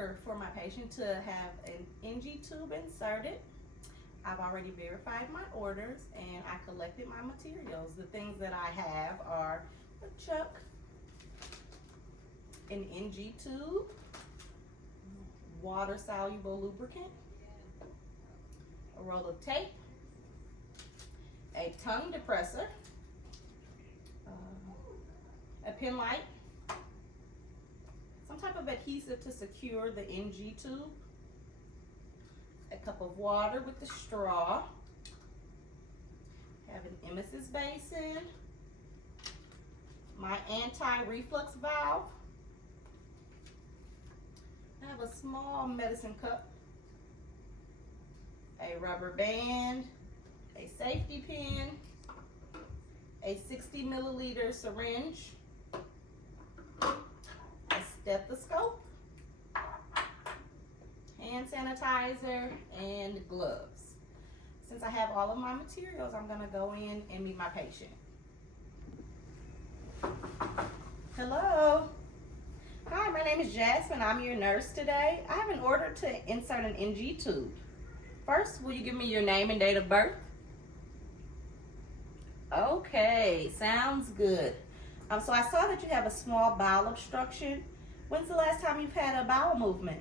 order for my patient to have an NG tube inserted. I've already verified my orders and I collected my materials. The things that I have are a chuck, an NG tube, water-soluble lubricant, a roll of tape, a tongue depressor, a pen light, some type of adhesive to secure the NG tube, a cup of water with the straw, have an emesis basin, my anti-reflux valve, I have a small medicine cup, a rubber band, a safety pin, a 60 milliliter syringe, a stethoscope, hand sanitizer, and gloves. Since I have all of my materials, I'm gonna go in and meet my patient. Hello. Hi, my name is Jasmine. I'm your nurse today. I have an order to insert an NG tube. First, will you give me your name and date of birth? Okay, sounds good. So I saw that you have a small bowel obstruction. When's the last time you've had a bowel movement?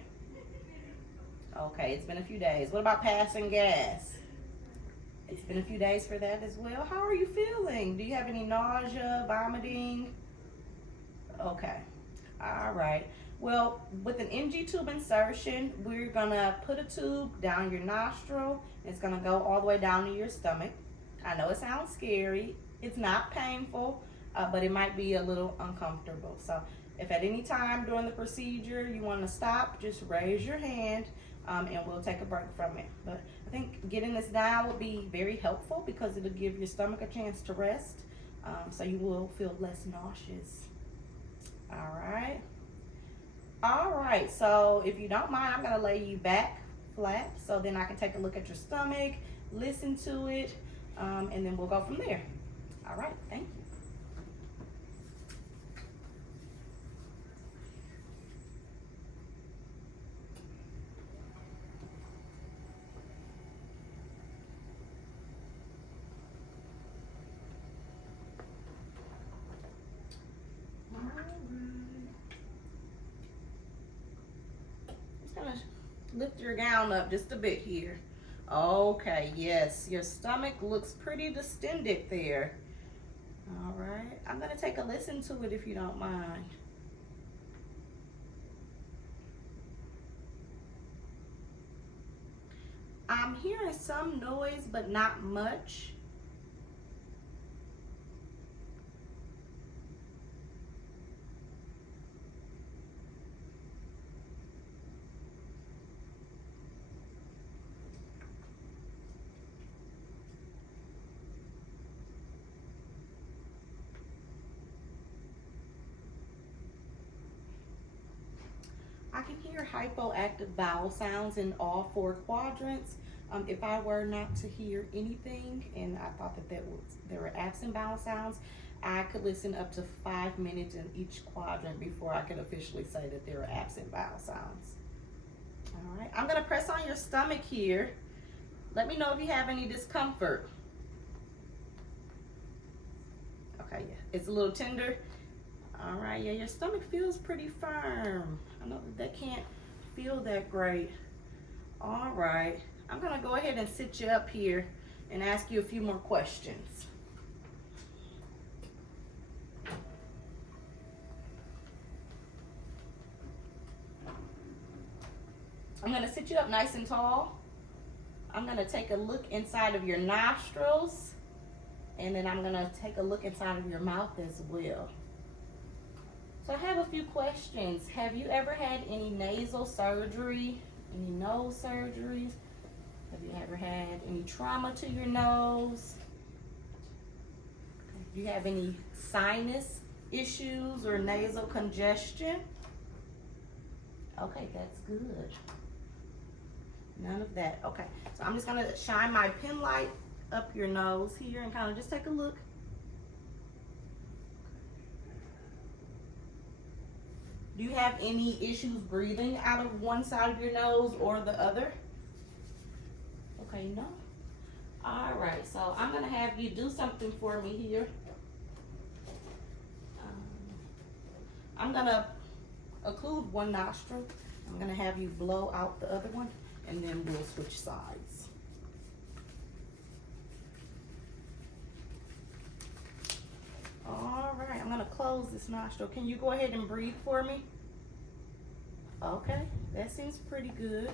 Okay, it's been a few days. What about passing gas? It's been a few days for that as well. How are you feeling? Do you have any nausea, vomiting? Okay, all right. Well, with an NG tube insertion, we're gonna put a tube down your nostril. It's gonna go all the way down to your stomach. I know it sounds scary. It's not painful, but it might be a little uncomfortable. So if at any time during the procedure you want to stop, just raise your hand and we'll take a break from it. But I think getting this down will be very helpful because it'll give your stomach a chance to rest, so you will feel less nauseous. All right, so if you don't mind, I'm gonna lay you back flat so then I can take a look at your stomach, listen to it, and then we'll go from there. All right, thank you. Just gonna lift your gown up just a bit here. Okay, yes, your stomach looks pretty distended there. All right, I'm gonna take a listen to it if you don't mind. I'm hearing some noise, but not much. I can hear hypoactive bowel sounds in all 4 quadrants. If I were not to hear anything and I thought that there were absent bowel sounds, I could listen up to 5 minutes in each quadrant before I could officially say that there were absent bowel sounds. All right, I'm gonna press on your stomach here. Let me know if you have any discomfort. Okay, yeah, it's a little tender. All right, yeah, your stomach feels pretty firm. I know that can't feel that great. All right, I'm gonna go ahead and sit you up here and ask you a few more questions. I'm gonna sit you up nice and tall. I'm gonna take a look inside of your nostrils, and then I'm gonna take a look inside of your mouth as well. So I have a few questions. Have you ever had any nasal surgery, any nose surgeries? Have you ever had any trauma to your nose? Do you have any sinus issues or nasal congestion? Okay, that's good. None of that. Okay, so I'm just gonna shine my pen light up your nose here and kind of just take a look. Do you have any issues breathing out of one side of your nose or the other? Okay, no. All right, so I'm gonna have you do something for me here. I'm gonna occlude one nostril. I'm gonna have you blow out the other one, and then we'll switch sides. All right, I'm gonna close this nostril. Can you go ahead and breathe for me? Okay, that seems pretty good.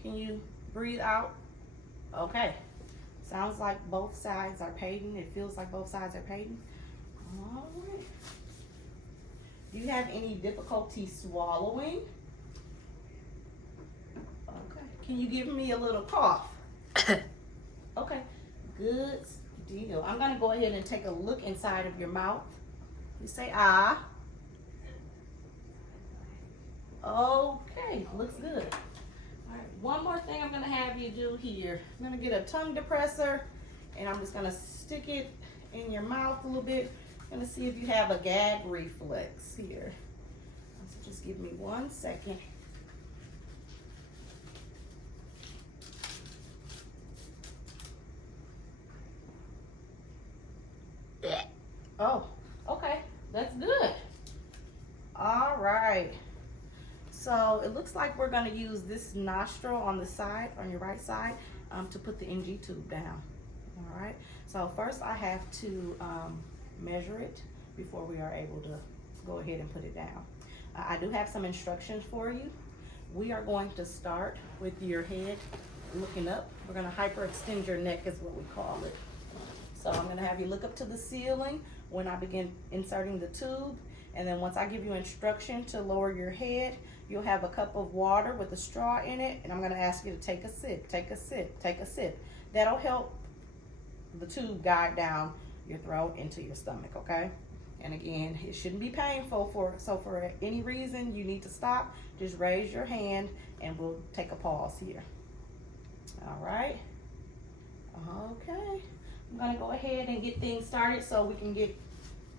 Can you breathe out? Okay, sounds like both sides are patent. It feels like both sides are patent. All right. Do you have any difficulty swallowing? Okay, can you give me a little cough? Okay, good deal. I'm gonna go ahead and take a look inside of your mouth. You say ah. Okay, looks good. All right, one more thing I'm gonna have you do here. I'm gonna get a tongue depressor, and I'm just gonna stick it in your mouth a little bit. I'm gonna see if you have a gag reflex here. So just give me 1 second. Oh, okay, that's good. All right. So it looks like we're gonna use this nostril on the side, on your right side, to put the NG tube down. All right. So first I have to measure it before we are able to go ahead and put it down. I do have some instructions for you. We are going to start with your head looking up. We're gonna hyperextend your neck is what we call it. So I'm gonna have you look up to the ceiling when I begin inserting the tube. And then once I give you instruction to lower your head, you'll have a cup of water with a straw in it. And I'm gonna ask you to take a sip, take a sip, take a sip. That'll help the tube guide down your throat into your stomach, okay? And again, it shouldn't be painful, so for any reason you need to stop, just raise your hand and we'll take a pause here. All right, okay. I'm gonna go ahead and get things started so we can get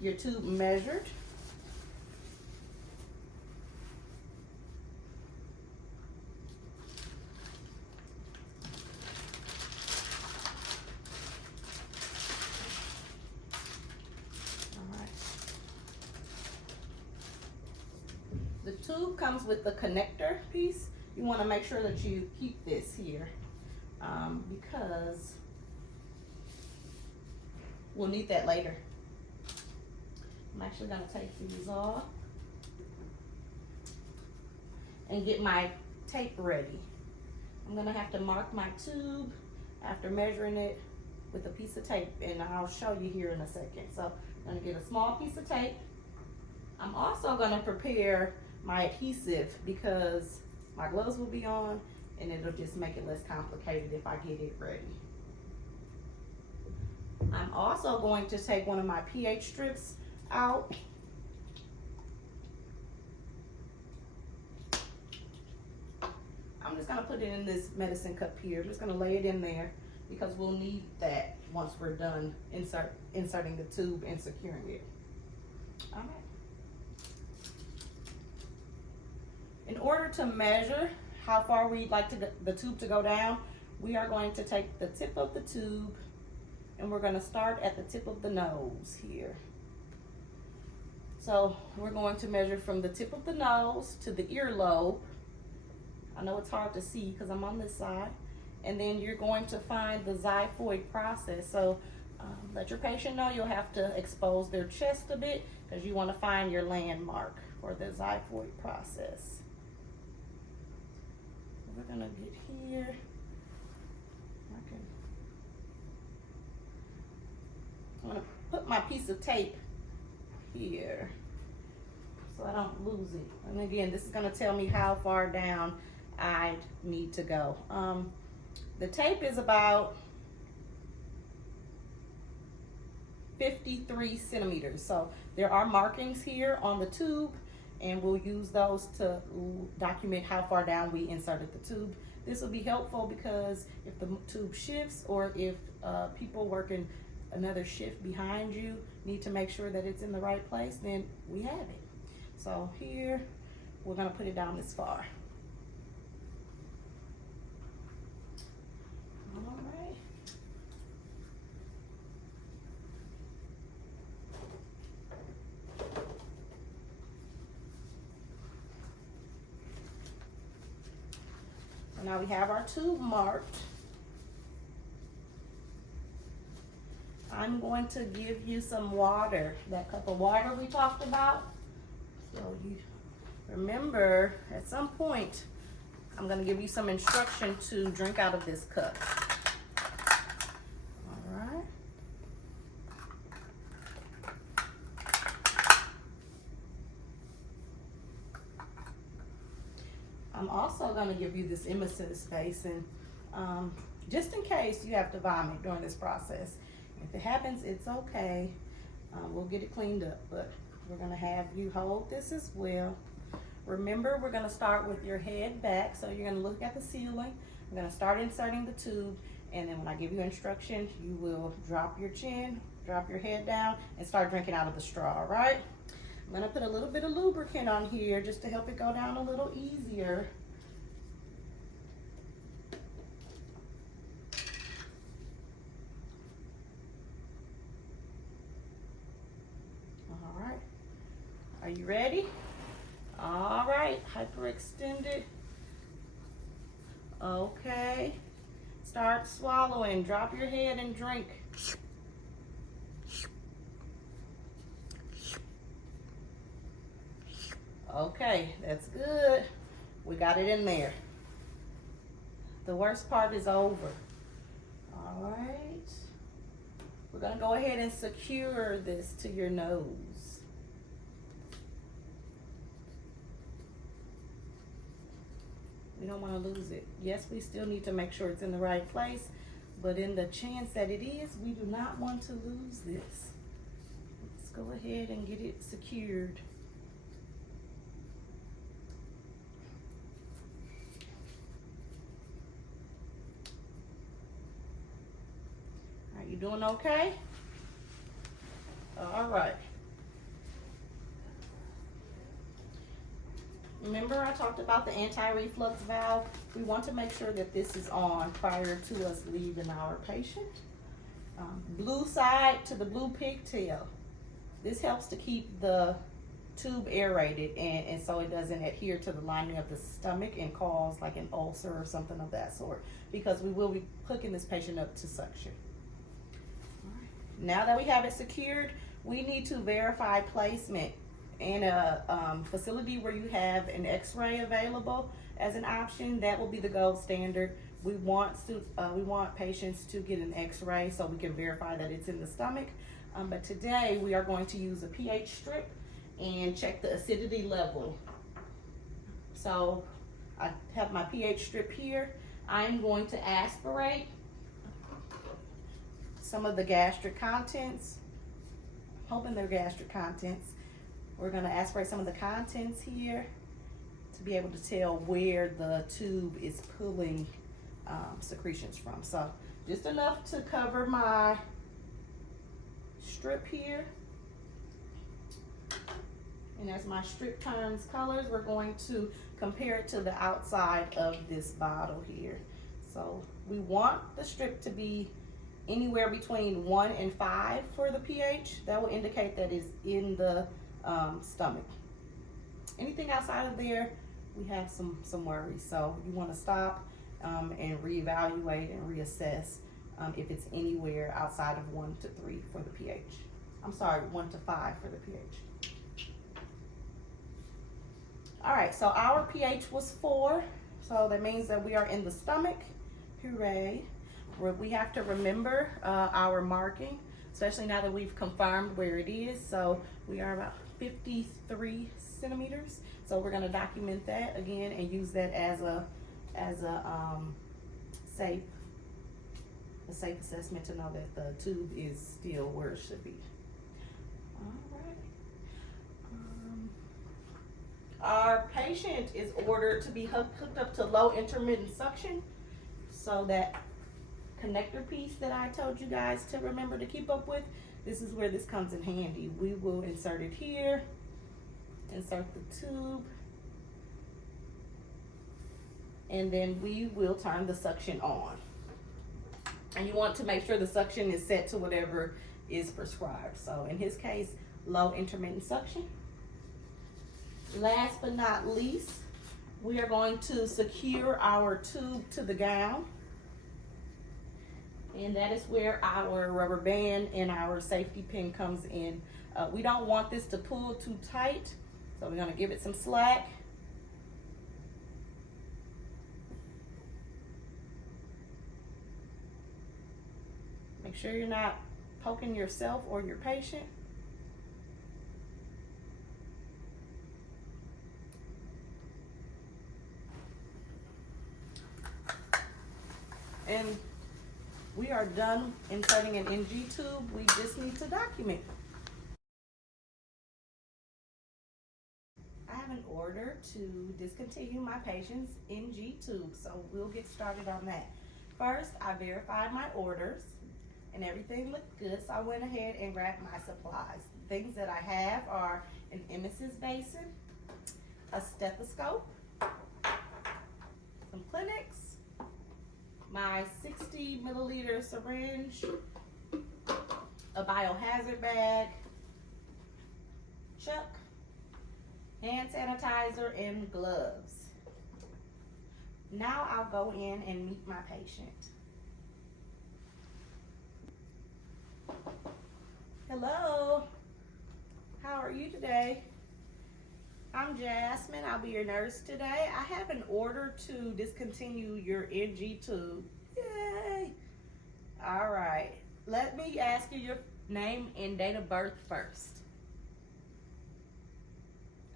your tube measured. The tube comes with the connector piece. You want to make sure that you keep this here because we'll need that later. I'm actually going to take these off and get my tape ready. I'm going to have to mark my tube after measuring it with a piece of tape, and I'll show you here in a second. So I'm going to get a small piece of tape. I'm also going to prepare my adhesive because my gloves will be on and it'll just make it less complicated if I get it ready. I'm also going to take one of my pH strips out. I'm just gonna put it in this medicine cup here. I'm just gonna lay it in there because we'll need that once we're done inserting the tube and securing it. All right. In order to measure how far we'd like the tube to go down, we are going to take the tip of the tube and we're going to start at the tip of the nose here. So we're going to measure from the tip of the nose to the earlobe. I know it's hard to see because I'm on this side. And then you're going to find the xiphoid process. So let your patient know you'll have to expose their chest a bit because you want to find your landmark for the xiphoid process. We're gonna get here. I'm gonna put my piece of tape here so I don't lose it. And again, this is gonna tell me how far down I need to go. The tape is about 53 centimeters. So there are markings here on the tube, and we'll use those to document how far down we inserted the tube. This will be helpful because if the tube shifts or if people working another shift behind you need to make sure that it's in the right place, then we have it. So here, we're gonna put it down this far. All right. So now we have our tube marked. I'm going to give you some water, that cup of water we talked about. So you remember, at some point, I'm going to give you some instruction to drink out of this cup. All right. I'm also going to give you this emesis space, and just in case you have to vomit during this process. If it happens, it's okay. We'll get it cleaned up, but we're gonna have you hold this as well. Remember, we're gonna start with your head back, so you're gonna look at the ceiling. I'm gonna start inserting the tube, and then when I give you instructions, you will drop your chin, drop your head down, and start drinking out of the straw, all right? I'm gonna put a little bit of lubricant on here just to help it go down a little easier. Are you ready? All right, hyperextended. Okay. Start swallowing. Drop your head and drink. Okay, that's good. We got it in there. The worst part is over. All right. We're gonna go ahead and secure this to your nose. We don't want to lose it. Yes, we still need to make sure it's in the right place, but in the chance that it is, we do not want to lose this. Let's go ahead and get it secured. Are you doing okay? All right. Remember I talked about the anti-reflux valve? We want to make sure that this is on prior to us leaving our patient. Blue side to the blue pigtail. This helps to keep the tube aerated and so it doesn't adhere to the lining of the stomach and cause like an ulcer or something of that sort, because we will be hooking this patient up to suction. Now that we have it secured, we need to verify placement. In a facility where you have an x-ray available as an option, that will be the gold standard. We want patients to get an x-ray so we can verify that it's in the stomach. But today we are going to use a pH strip and check the acidity level. So I have my pH strip here. I'm going to aspirate some of the gastric contents. I'm hoping they're gastric contents. We're going to aspirate some of the contents here to be able to tell where the tube is pulling secretions from. So just enough to cover my strip here. And as my strip turns colors, we're going to compare it to the outside of this bottle here. So we want the strip to be anywhere between 1 and 5 for the pH. That will indicate that it's in the stomach. Anything outside of there, we have some worries. So you want to stop and reevaluate and reassess if it's anywhere outside of 1 to 3 for the pH. I'm sorry, 1 to 5 for the pH. All right, so our pH was 4, so that means that we are in the stomach. Hooray. We have to remember our marking, especially now that we've confirmed where it is. So we are about 53 centimeters. So we're going to document that again and use that as a safe assessment to know that the tube is still where it should be. All right. Our patient is ordered to be hooked up to low intermittent suction, so that connector piece that I told you guys to remember to keep up with, this is where this comes in handy. We will insert it here, insert the tube, and then we will turn the suction on. And you want to make sure the suction is set to whatever is prescribed. So in his case, low intermittent suction. Last but not least, we are going to secure our tube to the gown. And that is where our rubber band and our safety pin comes in. We don't want this to pull too tight, so we're gonna give it some slack. Make sure you're not poking yourself or your patient. And we are done inserting an NG tube. We just need to document. I have an order to discontinue my patient's NG tube, so we'll get started on that. First, I verified my orders and everything looked good, so I went ahead and grabbed my supplies. Things that I have are an emesis basin, a stethoscope, some clinics, my 60 milliliter syringe, a biohazard bag, chuck, hand sanitizer, and gloves. Now I'll go in and meet my patient. Hello, how are you today? I'm Jasmine, I'll be your nurse today. I have an order to discontinue your NG tube. Yay! All right, let me ask you your name and date of birth first.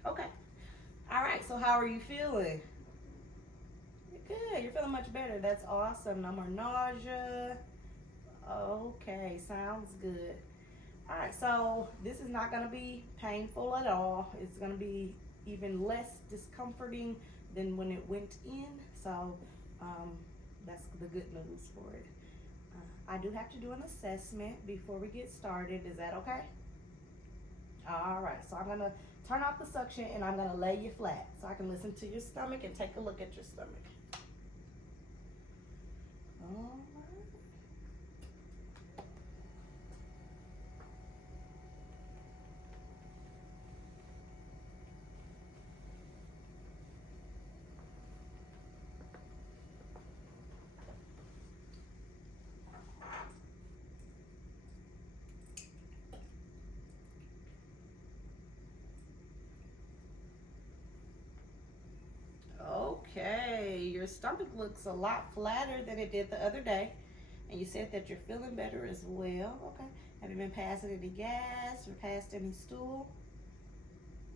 Okay, all right, so how are you feeling? Good, you're feeling much better. That's awesome. No more nausea. Okay, sounds good. All right, so this is not gonna be painful at all. It's gonna be even less discomforting than when it went in. So that's the good news for it. I do have to do an assessment before we get started. Is that okay? All right, so I'm gonna turn off the suction and I'm gonna lay you flat so I can listen to your stomach and take a look at your stomach. All right. Okay, your stomach looks a lot flatter than it did the other day. And you said that you're feeling better as well. Okay, have you been passing any gas or passed any stool?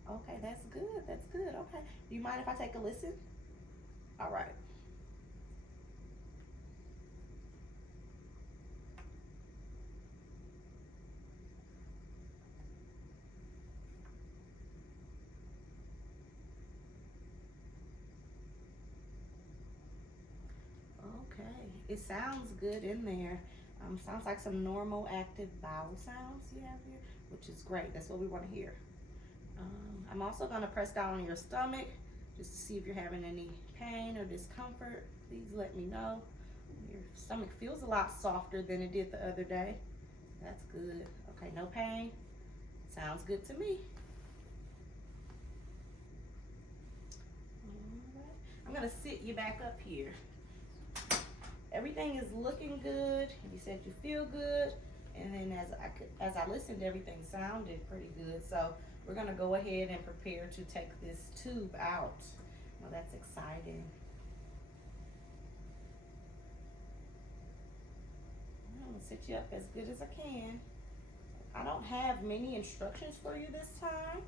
Okay, that's good, that's good. Okay, do you mind if I take a listen? All right. Okay, it sounds good in there. Sounds like some normal active bowel sounds you have here, which is great. That's what we want to hear. I'm also going to press down on your stomach just to see if you're having any pain or discomfort. Please let me know. Your stomach feels a lot softer than it did the other day. That's good. Okay, no pain. Sounds good to me. All right. I'm going to sit you back up here. Everything is looking good. You said you feel good, and then as I listened, everything sounded pretty good. So we're gonna go ahead and prepare to take this tube out. Well, that's exciting. I'm gonna set you up as good as I can. I don't have many instructions for you this time,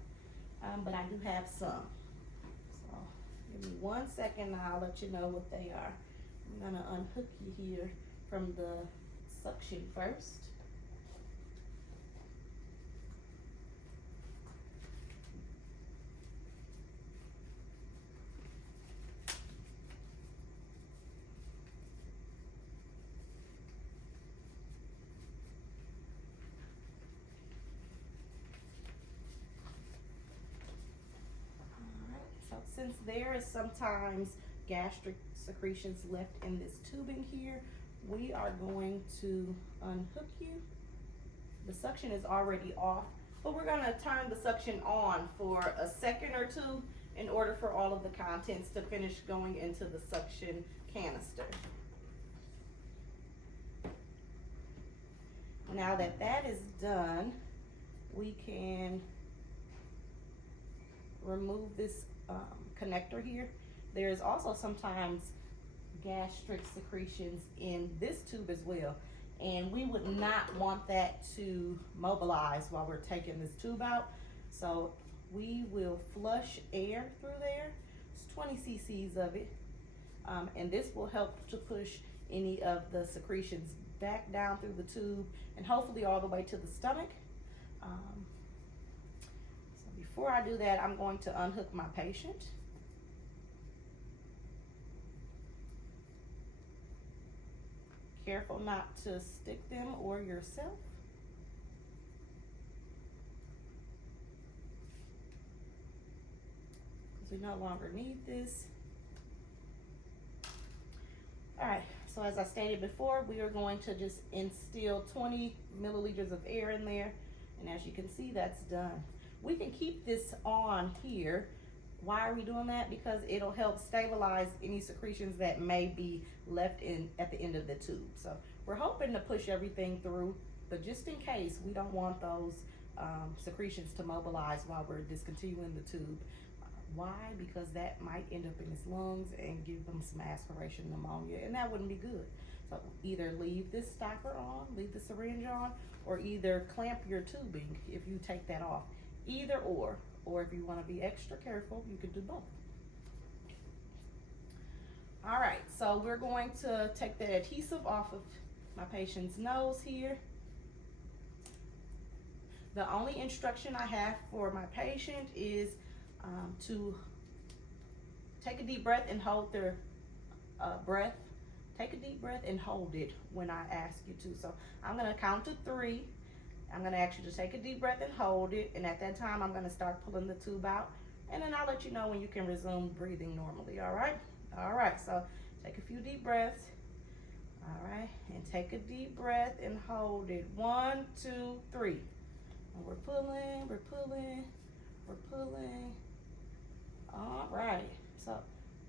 but I do have some. So give me 1 second and I'll let you know what they are. I'm gonna unhook you here from the suction first. All right, so since there is sometimes gastric secretions left in this tubing here, we are going to unhook you. The suction is already off, but we're gonna turn the suction on for a second or two in order for all of the contents to finish going into the suction canister. Now that that is done, we can remove this connector here. There's also sometimes gastric secretions in this tube as well, and we would not want that to mobilize while we're taking this tube out. So we will flush air through there. It's 20 cc's of it, and this will help to push any of the secretions back down through the tube and hopefully all the way to the stomach. So before I do that, I'm going to unhook my patient. Careful not to stick them or yourself. Because we no longer need this. All right, so as I stated before, we are going to just instill 20 milliliters of air in there. And as you can see, that's done. We can keep this on here. Why are we doing that? Because it'll help stabilize any secretions that may be left in at the end of the tube. So we're hoping to push everything through, but just in case, we don't want those secretions to mobilize while we're discontinuing the tube. Why? Because that might end up in his lungs and give them some aspiration pneumonia, and that wouldn't be good. So either leave this stopper on, leave the syringe on, or either clamp your tubing if you take that off. Either or if you want to be extra careful, you could do both. All right, so we're going to take the adhesive off of my patient's nose here. The only instruction I have for my patient is to take a deep breath and hold their breath. Take a deep breath and hold it when I ask you to. So I'm gonna count to 3. I'm gonna ask you to take a deep breath and hold it. And at that time, I'm gonna start pulling the tube out. And then I'll let you know when you can resume breathing normally, all right? All right, so take a few deep breaths. All right, and take a deep breath and hold it. 1, 2, 3. And we're pulling, we're pulling, we're pulling. All right, so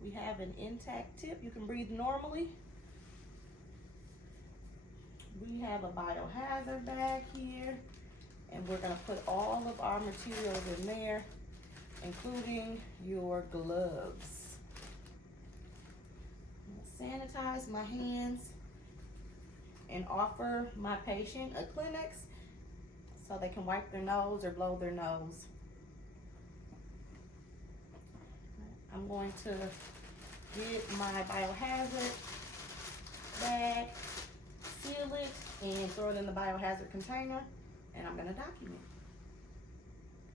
we have an intact tip. You can breathe normally. We have a biohazard bag here, and we're gonna put all of our materials in there, including your gloves. I'm gonna sanitize my hands and offer my patient a Kleenex so they can wipe their nose or blow their nose. I'm going to get my biohazard bag, seal it, and throw it in the biohazard container, and I'm going to document.